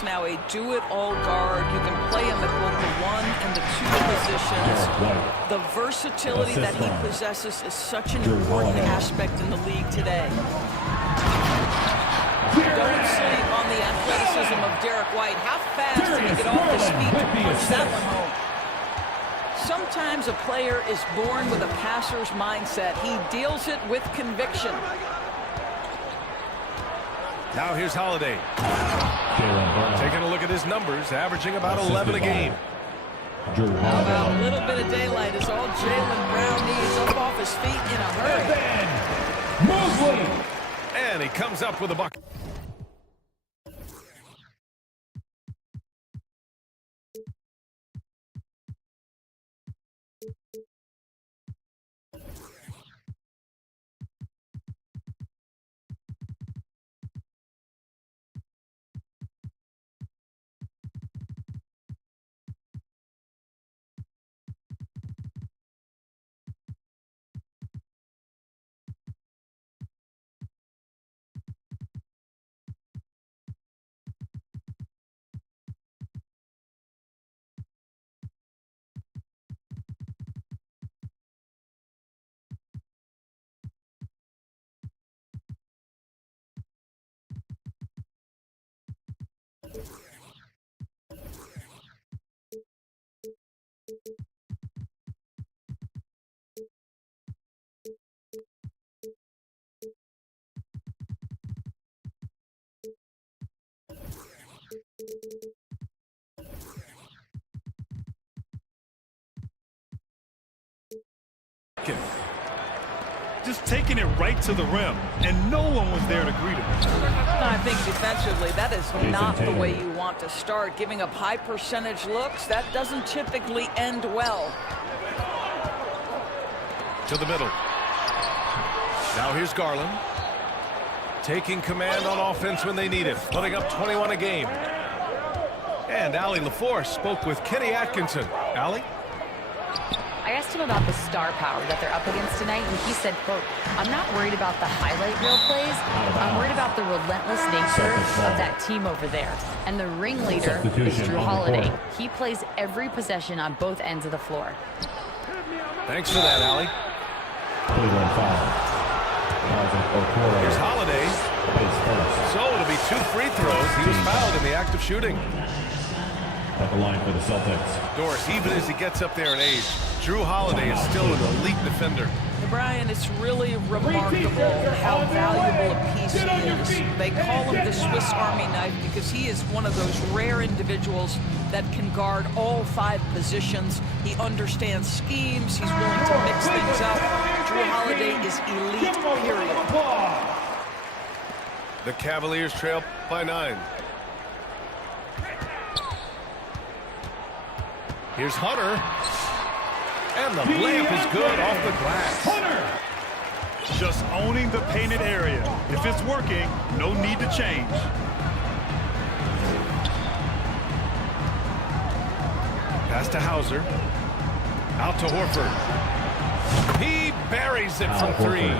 is now a do-it-all guard. You can play him at both the 1 and the 2 positions. The versatility that he possesses is such an important aspect in the league today. Don't sleep on the athleticism of Derek White. How fast did he get off his feet to punch that one home? Sometimes a player is born with a passer's mindset. He deals it with conviction. Now here's Holiday. Taking a look at his numbers, averaging about 11 a game. How about a little bit of daylight is all Jaylen Brown needs, up off his feet in a hurry. And he comes up with a bucket. Just taking it right to the rim, and no one was there to greet him. I think defensively, that is not the way you want to start. Giving up high percentage looks, that doesn't typically end well. To the middle. Now here's Garland. Taking command on offense when they need it. Putting up 21 a game. And Allie LaForce spoke with Kenny Atkinson. Allie? I asked him about the star power that they're up against tonight, and he said, quote, "I'm not worried about the highlight reel plays. I'm worried about the relentless nature of that team over there. And the ringleader is Drew Holiday. He plays every possession on both ends of the floor." Thanks for that, Allie. Here's Holiday. So it'll be 2 free throws. He was fouled in the act of shooting. At the line for the Celtics. Doris, even as he gets up there in age, Drew Holiday is still an elite defender. Brian, it's really remarkable how valuable a piece he is. They call him the Swiss Army knife because he is one of those rare individuals that can guard all 5 positions. He understands schemes. He's willing to mix things up. Drew Holiday is elite, period. The Cavaliers trail by 9. Here's Hunter. And the layup is good off the glass. Hunter! Just owning the painted area. If it's working, no need to change. Pass to Hauser. Out to Horford. He buries it from 3.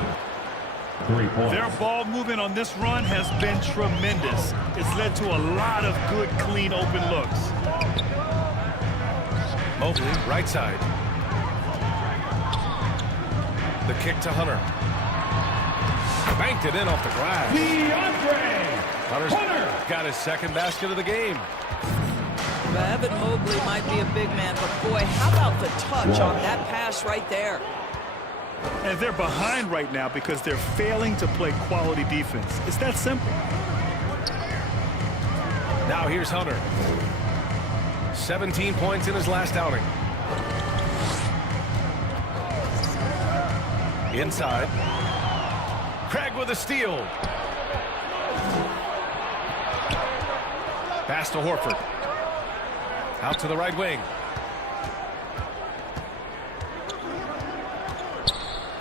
3 points. Their ball movement on this run has been tremendous. It's led to a lot of good, clean, open looks. Mobley, right side. The kick to Hunter. Banked it in off the glass. Hunter's got his second basket of the game. Evan Mobley might be a big man, but boy, how about the touch on that pass right there? And they're behind right now because they're failing to play quality defense. It's that simple. Now here's Hunter. 17 points in his last outing. Inside. Craig with a steal. Pass to Horford. Out to the right wing.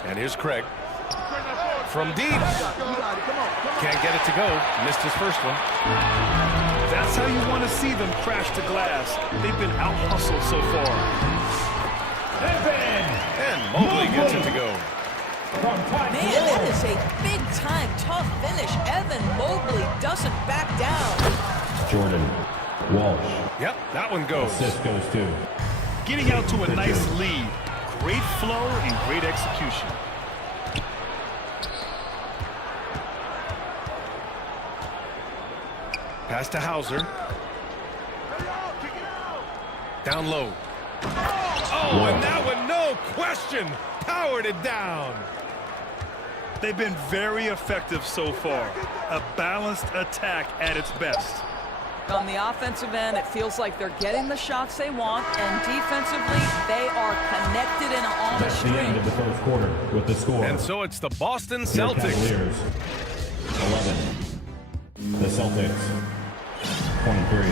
And here's Craig. From deep. Can't get it to go. Missed his first one. That's how you want to see them crash the glass. They've been out-hustled so far. And Mobley gets it to go. Man, that is a big-time tough finish. Evan Mobley doesn't back down. Jordan. Walsh. Yep, that one goes. Assist goes to. Getting out to a nice lead. Great flow and great execution. Pass to Hauser. Down low. Oh, and that one, no question, powered it down. They've been very effective so far. A balanced attack at its best. On the offensive end, it feels like they're getting the shots they want, and defensively, they are connected and on a That's the end string. of the first quarter with the score. And so it's the Boston Your Celtics. Cavaliers, 11. The Celtics, 23.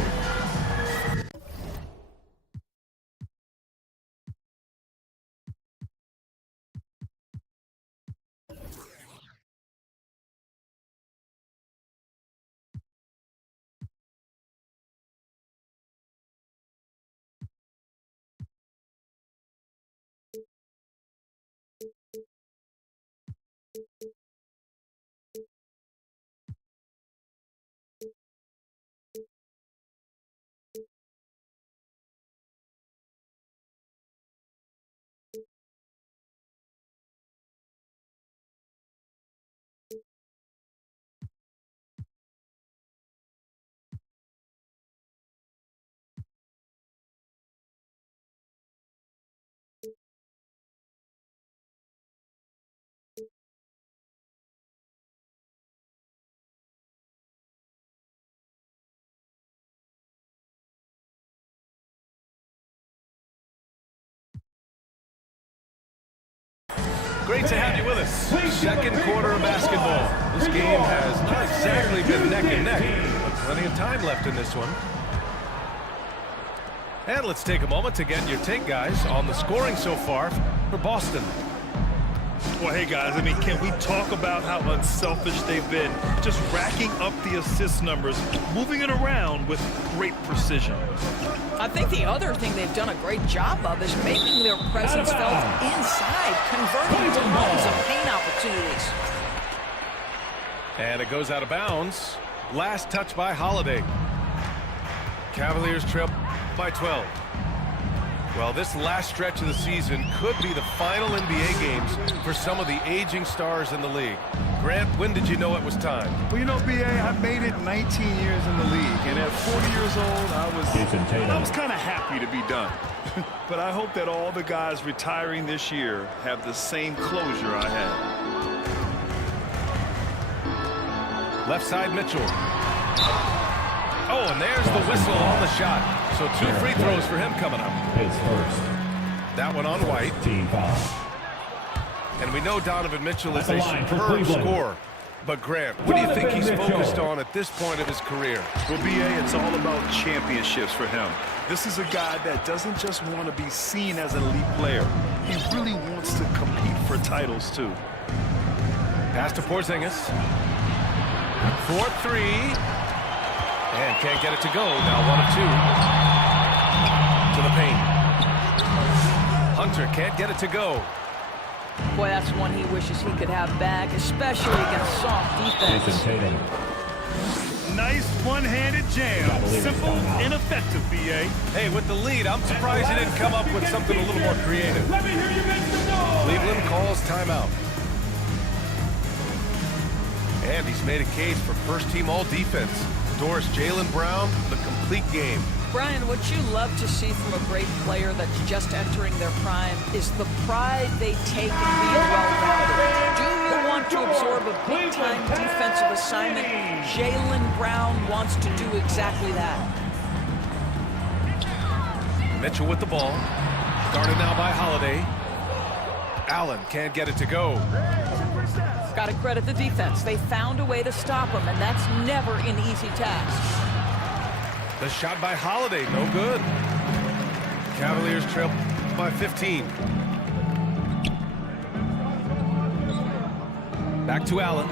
Great to have you with us. Second quarter of basketball. This game has not exactly been neck and neck, but plenty of time left in this one. And let's take a moment to get your take, guys, on the scoring so far for Boston. Well, hey, guys, I mean, can we talk about how unselfish they've been? Just racking up the assist numbers, moving it around with great precision. I think the other thing they've done a great job of is making their presence felt inside, converting tons of paint opportunities. And it goes out of bounds. Last touch by Holiday. Cavaliers trail by 12. Well, this last stretch of the season could be the final NBA games for some of the aging stars in the league. Grant, when did you know it was time? Well, you know, B.A., I made it 19 years in the league, and at 40 years old, I was kind of happy to be done. But I hope that all the guys retiring this year have the same closure I had. Left side, Mitchell. Oh, and there's the whistle on the shot. So 2 free throws for him coming up. His first. That one on White. Team foul. And we know Donovan Mitchell is a line for superb Cleveland. scorer. But Grant, what do you think he's focused on at this point of his career? Well, B.A., it's all about championships for him. This is a guy that doesn't just want to be seen as an elite player. He really wants to compete for titles, too. Pass to Porzingis. 4-3. And can't get it to go. Now 1 of 2. To the paint. Hunter can't get it to go. Boy, that's one he wishes he could have back, especially against soft Jason defense. Tatum. Nice one-handed jam. Cavaliers Simple timeout. and effective, B.A. Hey, with the lead, I'm surprised he didn't come up with something a little more creative. Cleveland calls timeout. And he's made a case for first-team all-defense. Doris Jaylen Brown, the complete game. Brian, what you love to see from a great player that's just entering their prime is the pride they take in being well-rounded. Do you want to absorb a big-time defensive assignment? Jaylen Brown wants to do exactly that. Mitchell with the ball. Guarded now by Holiday. Allen can't get it to go. Got to credit the defense. They found a way to stop him, and that's never an easy task. The shot by Holiday, no good. Cavaliers trail by 15. Back to Allen.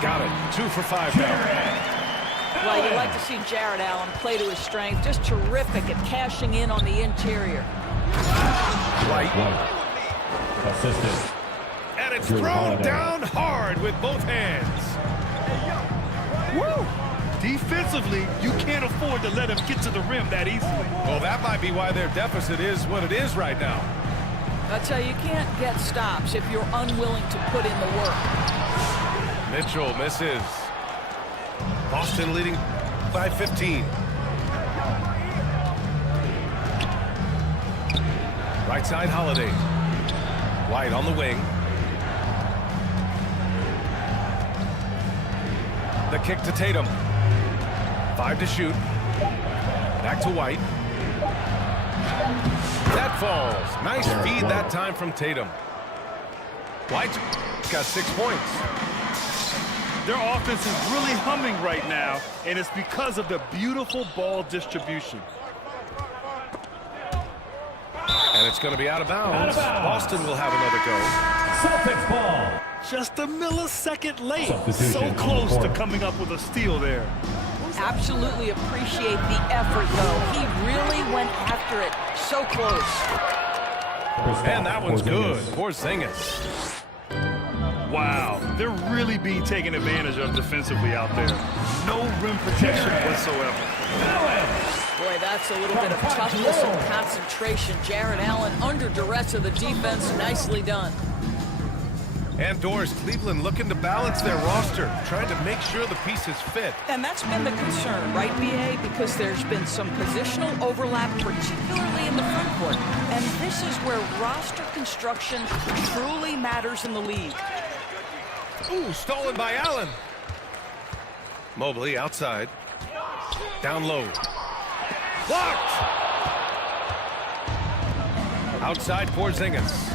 Got it. 2 for 5 now. Well, you like to see Jared Allen play to his strength. Just terrific at cashing in on the interior. White. Assistant. And it's Drew thrown Holiday. down hard with both hands. Woo! Defensively, you can't afford to let him get to the rim that easily. Well, that might be why their deficit is what it is right now. I tell you, you can't get stops if you're unwilling to put in the work. Mitchell misses. Boston leading by 15. Right side, Holiday. White on the wing. The kick to Tatum. 5 to shoot. Back to White. That falls. Nice feed that time from Tatum. White's got 6 points. Their offense is really humming right now, and it's because of the beautiful ball distribution. And it's going to be out of bounds. Boston will have another go. Celtics ball. Just a millisecond late. Substitution So on the close to court. coming up with a steal there. Absolutely appreciate the effort, though. He really went after it. So close. And that one's good. Porzingis. Wow, they're really being taken advantage of defensively out there. No rim protection whatsoever. Boy, that's a little bit of toughness and concentration. Jared Allen under duress of the defense. Nicely done. And Doris, Cleveland looking to balance their roster, trying to make sure the pieces fit. And that's been the concern, right, B.A.? Because there's been some positional overlap, particularly in the front court. And this is where roster construction truly matters in the league. Ooh, stolen by Allen. Mobley outside. Down low. Blocked! Outside Porzingis.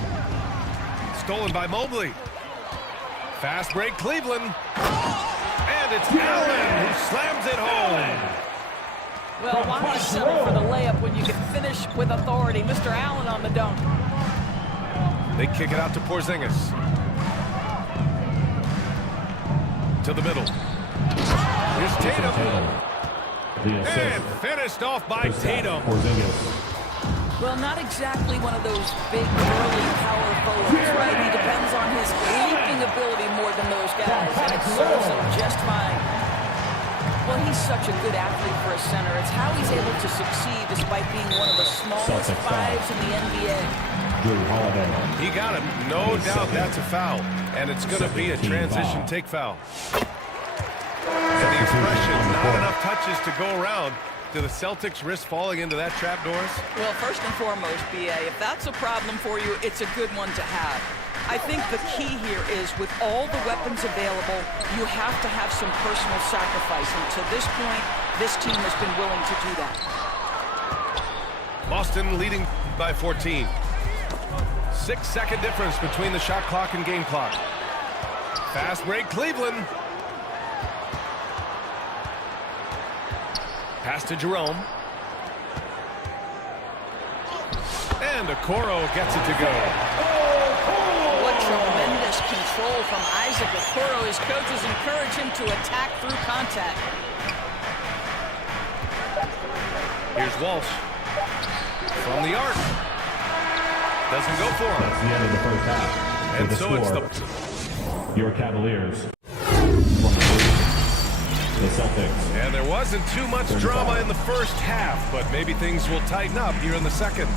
Stolen by Mobley. Fast break Cleveland. And it's Allen who slams it home. Well, why settle for the layup when you can finish with authority? Mr. Allen on the dunk. They kick it out to Porzingis. To the middle. Here's Tatum. And finished off by Tatum. Well, not exactly one of those big, burly power forwards, right? He depends on his leaping ability more than those guys, and it serves him just fine. Well, he's such a good athlete for a center. It's how he's able to succeed despite being one of the smallest fives in the NBA. He got him. No doubt that's a foul. And it's going to be a transition take foul. And the expression, not enough touches to go around. Do the Celtics risk falling into that trap, Doris? Well, first and foremost, B.A., if that's a problem for you, it's a good one to have. I think the key here is with all the weapons available, you have to have some personal sacrifice. And to this point, this team has been willing to do that. Boston leading by 14. 6-second difference between the shot clock and game clock. Fast break Cleveland. Pass to Jerome. And Okoro gets it to go. What tremendous control from Isaac Okoro. His coaches encourage him to attack through contact. Here's Walsh. From the arc. Doesn't go for him. That's the end of the first half. And With so it's the... your Cavaliers. The Celtics. And there wasn't too much drama in the first half, but maybe things will tighten up here in the second.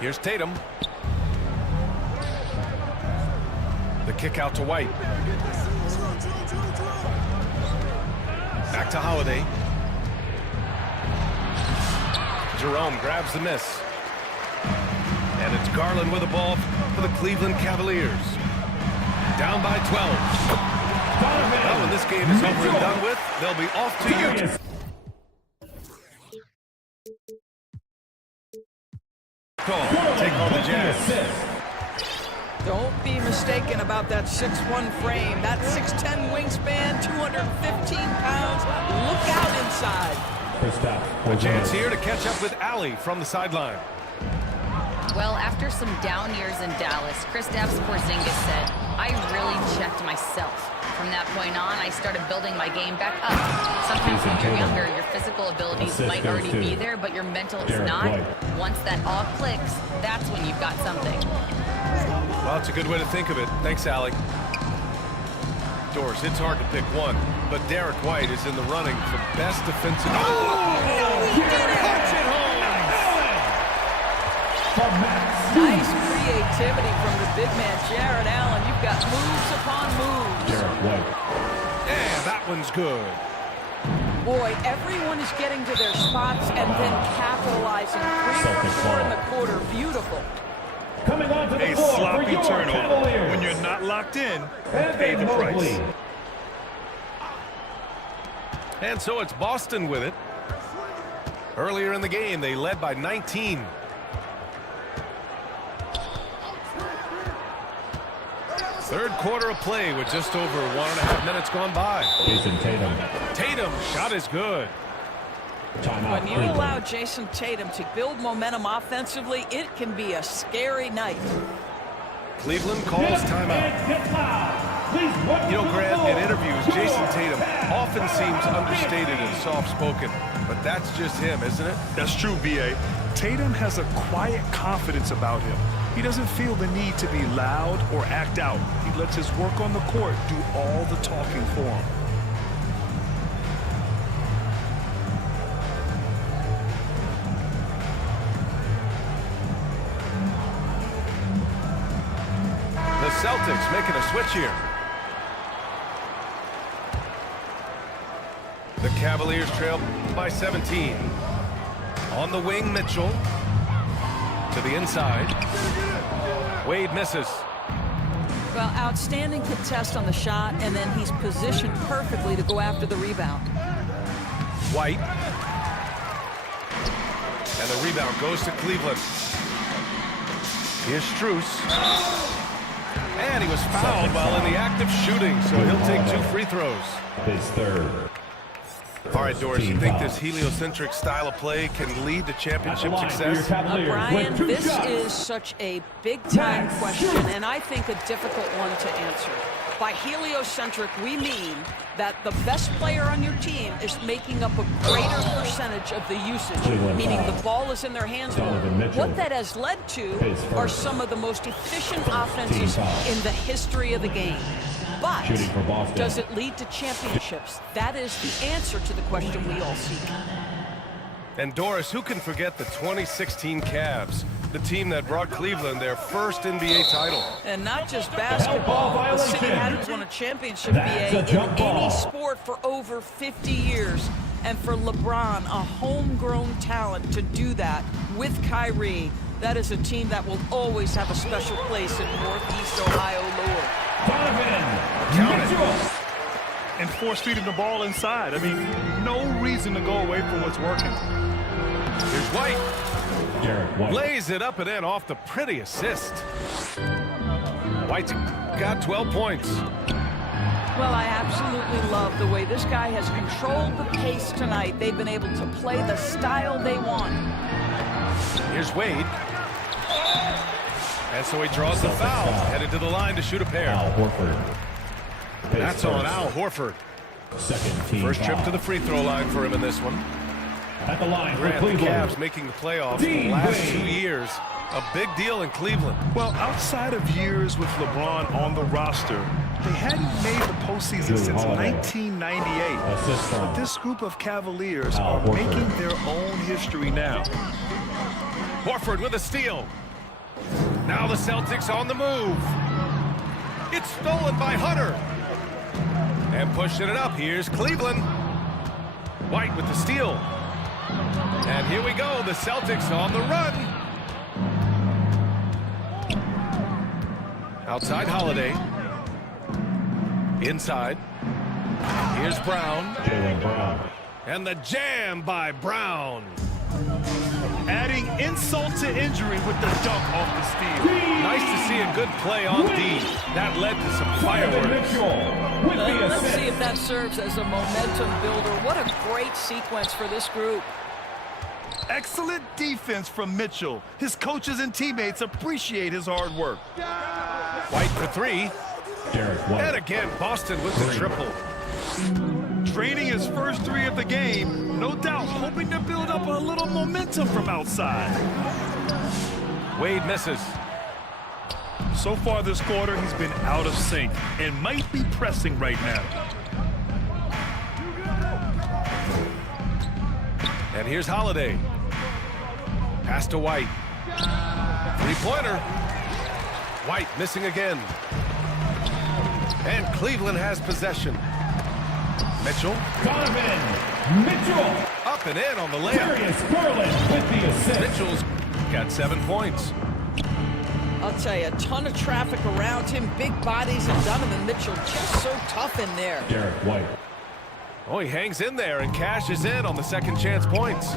Here's Tatum. The kick out to White. Back to Holiday. Jerome grabs the miss. And it's Garland with the ball for the Cleveland Cavaliers. Down by 12. Well, when this game is over and done with, they'll be off to Utah. Take on the Jazz. Don't be mistaken about that 6'1" frame. That 6'10" wingspan, 215 pounds. Look out inside. A chance here to catch up with Allie from the sideline. Well, after some down years in Dallas, Kristaps Porzingis said, I really checked myself. From that point on, I started building my game back up. Sometimes when you're younger, your physical abilities might already be there, but your mental is not. Once that all clicks, that's when you've got something. Well, it's a good way to think of it. Thanks, Allie. Doris, it's hard to pick one, but Derek White is in the running for best defensive. No, he did it! Punch it home! Nice creativity from the big man, Jared Allen. You've got moves upon moves. Derek White. And that one's good. Boy, everyone is getting to their spots and then capitalizing. 3 for 4 in the quarter. Beautiful. Coming on to the A floor for sloppy your turnover. Cavaliers. When you're not locked in, Evan pay the price. Mobley. And so it's Boston with it. Earlier in the game, they led by 19. Third quarter of play with just over 1.5 minutes gone by. Jason Tatum. Tatum, shot is good. Timeout. When you allow Jason Tatum to build momentum offensively, it can be a scary night. Cleveland calls timeout. You know, Grant, in interviews, Jason Tatum often seems understated and soft-spoken, but that's just him, isn't it? That's true, B.A. Tatum has a quiet confidence about him. He doesn't feel the need to be loud or act out. He lets his work on the court do all the talking for him. The Celtics making a switch here. The Cavaliers trail by 17. On the wing, Mitchell. To the inside. Wade misses. Well, outstanding contest on the shot, and then he's positioned perfectly to go after the rebound. White. And the rebound goes to Cleveland. Here's Strus. And he was fouled while in the act of shooting, so he'll take 2 free throws. His third. All right, Doris, you think this heliocentric style of play can lead to championship success? Brian, this is such a big-time question, and I think a difficult one to answer. By heliocentric, we mean that the best player on your team is making up a greater percentage of the usage, meaning the ball is in their hands more. What that has led to are some of the most efficient offenses in the history of the game. But does it lead to championships? That is the answer to the question we all seek. And Doris, who can forget the 2016 Cavs, the team that brought Cleveland their first NBA title? And not just basketball. The city hadn't won a championship, BA, in any sport for over 50 years. And for LeBron, a homegrown talent, to do that with Kyrie, that is a team that will always have a special place in Northeast Ohio lore. And force feeding the ball inside. I mean, no reason to go away from what's working. Here's White. Derek White. Lays it up and in off the pretty assist. White's got 12 points. Well, I absolutely love the way this guy has controlled the pace tonight. They've been able to play the style they want. Here's Wade. And so he draws the foul, headed to the line to shoot a pair. Al Horford. That's on Al Horford. Second team First trip foul. to the free throw line for him in this one. At the line for Grant, the Cleveland. Cavs making the playoffs the last 2 years. A big deal in Cleveland. Well, outside of years with LeBron on the roster, they hadn't made the postseason since 1998. Assist from But this group of Cavaliers Al are Horford. making their own history now. Horford with a steal. Now the Celtics on the move. It's stolen by Hunter. And pushing it up, here's Cleveland. White with the steal. And here we go, the Celtics on the run. Outside Holiday. Inside. Here's Brown. Jaylen Brown. And the jam by Brown. Adding insult to injury with the dunk off the steal. Nice to see a good play on D. That led to some fireworks. Mitchell with the Let's assist. see if that serves as a momentum builder. What a great sequence for this group. Excellent defense from Mitchell. His coaches and teammates appreciate his hard work. White for 3. Derek White. And again, Boston with the triple. Draining his first 3 of the game, no doubt hoping to build up a little momentum from outside. Wade misses. So far this quarter, he's been out of sync and might be pressing right now. And here's Holiday. Pass to White. Three-pointer. White missing again. And Cleveland has possession. Mitchell. Donovan Mitchell. Up and in on the layup. Darius Garland with the assist. Mitchell's got 7 points. I'll tell you, a ton of traffic around him, big bodies, and Donovan Mitchell just so tough in there. Derek White. Oh, he hangs in there and cashes in on the second chance points.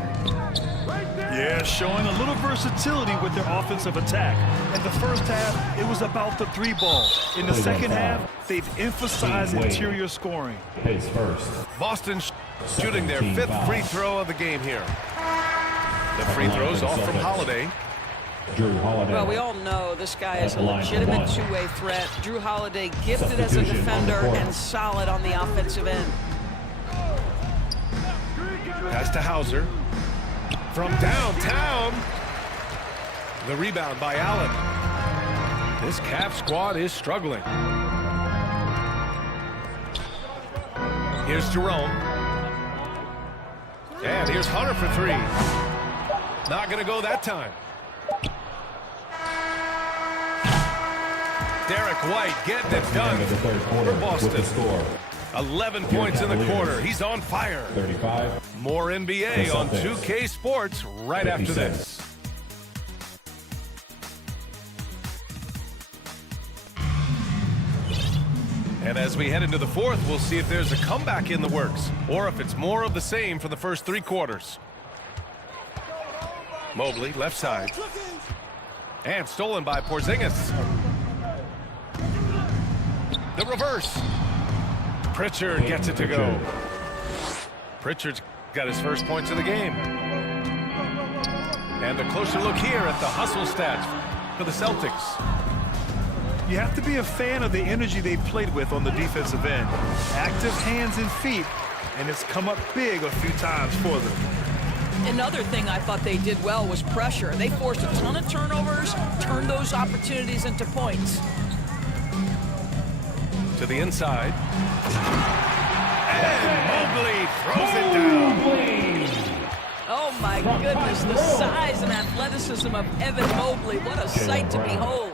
Yeah, showing a little versatility with their offensive attack. In the first half, it was about the 3-ball. In the second half, they've emphasized interior scoring. Pace first. Boston shooting their 5th free throw of the game here. The free throws off from Holiday. Drew Holiday. Well, we all know this guy is a legitimate two-way threat. Drew Holiday gifted as a defender and solid on the offensive end. Pass to Hauser. From downtown. The rebound by Allen. This Cavs squad is struggling. Here's Jerome. And here's Hunter for 3. Not going to go that time. Derek White getting it done for Boston. 11 points in the quarter. He's on fire. 35. More NBA on 2K Sports right after this. And as we head into the fourth, we'll see if there's a comeback in the works or if it's more of the same for the first 3 quarters. Mobley, left side. And stolen by Porzingis. The reverse. Pritchard gets it to go. Pritchard's got his first points of the game. And a closer look here at the hustle stats for the Celtics. You have to be a fan of the energy they've played with on the defensive end. Active hands and feet, and it's come up big a few times for them. Another thing I thought they did well was pressure. They forced a ton of turnovers, turned those opportunities into points. To the inside. And Mobley throws it down. Oh my goodness, the size and athleticism of Evan Mobley. What a sight to behold.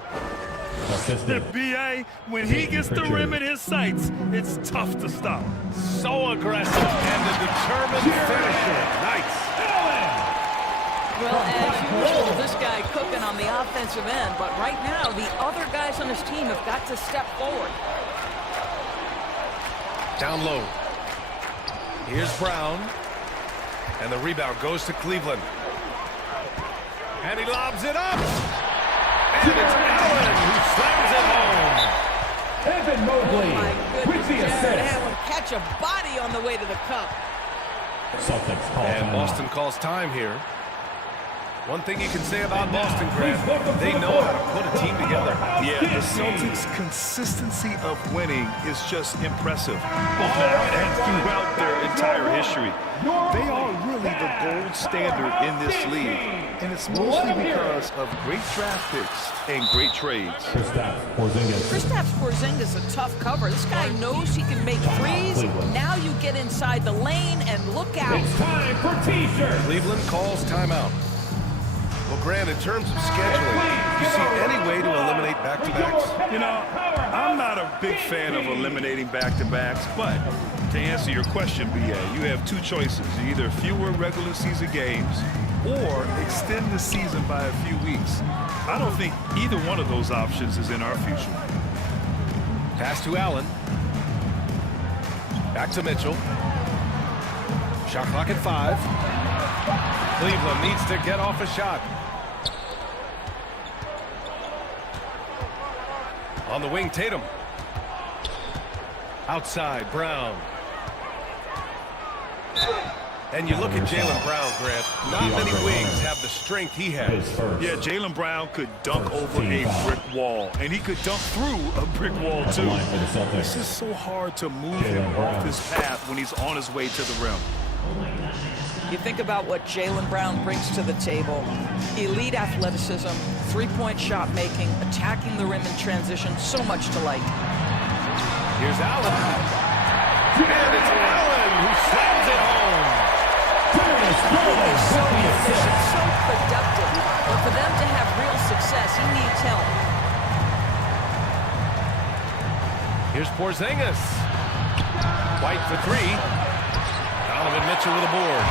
The BA, when he gets the rim in his sights, it's tough to stop. So aggressive and a determined finisher. Nice. Well, as usual, this guy cooking on the offensive end, but right now the other guys on his team have got to step forward. Down low. Here's Brown. And the rebound goes to Cleveland. And he lobs it up. And it's Allen who slams it home. Evan Mobley Oh my with goodness, the Jared assist. Allen catch a body on the way to the cup. Celtics call And timeout. Boston calls time here. One thing you can say about Boston, Grant, they know how to put a team together. Yeah, the Celtics' consistency of winning is just impressive. Both now and throughout their entire history. They are really the gold standard in this league. And it's mostly because of great draft picks and great trades. Kristaps Porzingis a tough cover. This guy knows he can make threes. Now you get inside the lane and look out. It's time for T-shirt. Cleveland calls timeout. Well, Grant, in terms of scheduling, you see any way to eliminate back-to-backs? You know, I'm not a big fan of eliminating back-to-backs, but to answer your question, BA, you have 2 choices. Either fewer regular season games or extend the season by a few weeks. I don't think either one of those options is in our future. Pass to Allen. Back to Mitchell. Shot clock at 5. Cleveland needs to get off a shot. On the wing, Tatum. Outside, Brown. And you look at Jaylen Brown, Grant. Not many wings have the strength he has. Yeah, Jaylen Brown could dunk over a brick wall, and he could dunk through a brick wall, too. This is so hard to move him off his path when he's on his way to the rim. You think about what Jaylen Brown brings to the table. Elite athleticism, three-point shot making, attacking the rim in transition, so much to like. Here's Allen. And it's Allen who slams it home. He's so efficient, so productive. But for them to have real success, he needs help. Here's Porzingis. White for three. Donovan Mitchell with a board.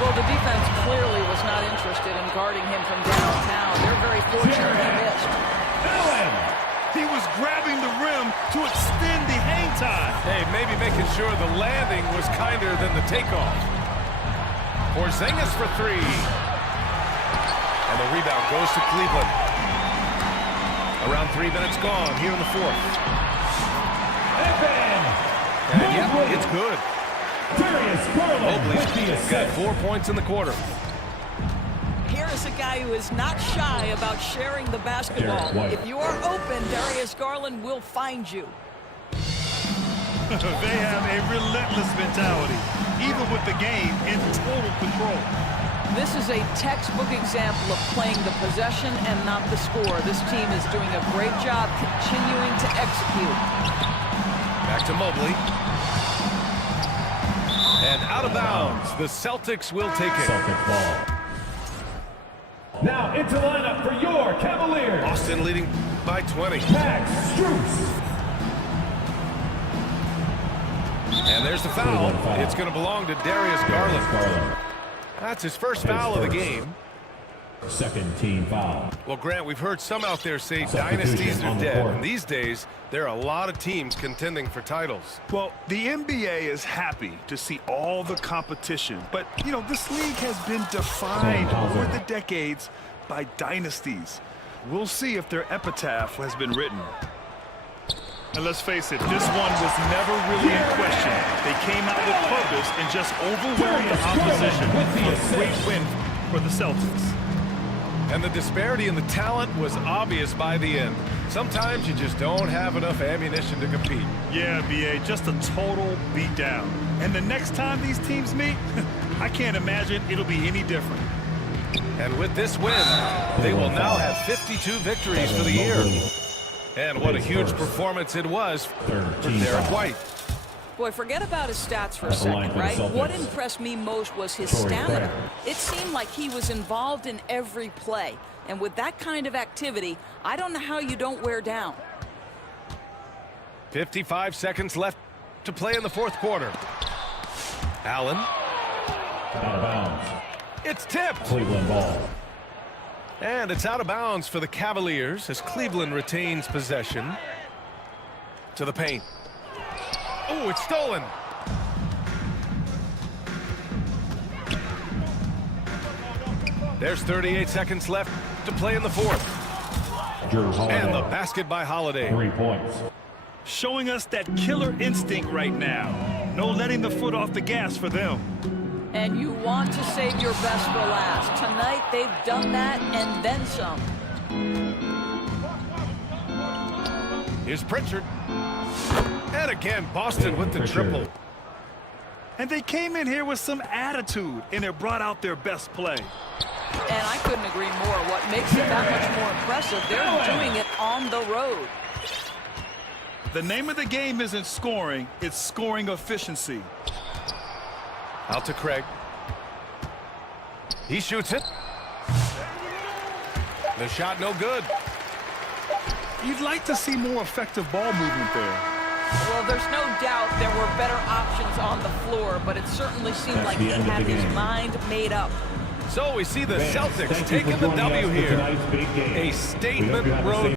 Well, the defense clearly was not interested in guarding him from downtown. They're very fortunate he missed. Allen! He was grabbing the rim to extend the hang time. Hey, maybe making sure the landing was kinder than the takeoff. Porzingis for three. And the rebound goes to Cleveland. Around 3 minutes gone here in the fourth. And yeah, it's good. Mobley's got 4 points in the quarter. Here is a guy who is not shy about sharing the basketball. If you are open, Darius Garland will find you. They have a relentless mentality, even with the game in total control. This is a textbook example of playing the possession and not the score. This team is doing a great job continuing to execute. Back to Mobley. And out of bounds. The Celtics will take it. Celtics ball. Now into lineup for your Cavaliers. Boston leading by 20. Max Strus. And there's the foul. It's going to belong to Darius Garland. That's his first foul of the game. Second team foul. Well, Grant, we've heard some out there say dynasties are dead. And these days, there are a lot of teams contending for titles. Well, the NBA is happy to see all the competition. But, you know, this league has been defined over the decades by dynasties. We'll see if their epitaph has been written. And let's face it, this one was never really in question. They came out with purpose and just overwhelmed the opposition. A great win for the Celtics. And the disparity in the talent was obvious by the end. Sometimes you just don't have enough ammunition to compete. Yeah, BA, just a total beatdown. And the next time these teams meet, I can't imagine it'll be any different. And with this win, they will now have 52 victories for the year. And what a huge performance it was for Derek White. Boy, forget about his stats for a second, right? What impressed me most was his stamina. It seemed like he was involved in every play. And with that kind of activity, I don't know how you don't wear down. 55 seconds left to play in the fourth quarter. Allen. Out of bounds. It's tipped. Cleveland ball. And it's out of bounds for the Cavaliers as Cleveland retains possession. To the paint. Oh, it's stolen. There's 38 seconds left to play in the fourth. And the basket by Holiday. 3 points. Showing us that killer instinct right now. No letting the foot off the gas for them. And you want to save your best for last. Tonight, they've done that and then some. Here's Pritchard. And again, Boston with the triple. And they came in here with some attitude, and it brought out their best play. And I couldn't agree more. What makes it that much more impressive, they're doing it on the road. The name of the game isn't scoring, it's scoring efficiency. Out to Craig. He shoots it. The shot no good. You'd like to see more effective ball movement there. Well, there's no doubt there were better options on the floor, but it certainly seemed like he had his mind made up. So we see the Celtics taking the W here. A statement road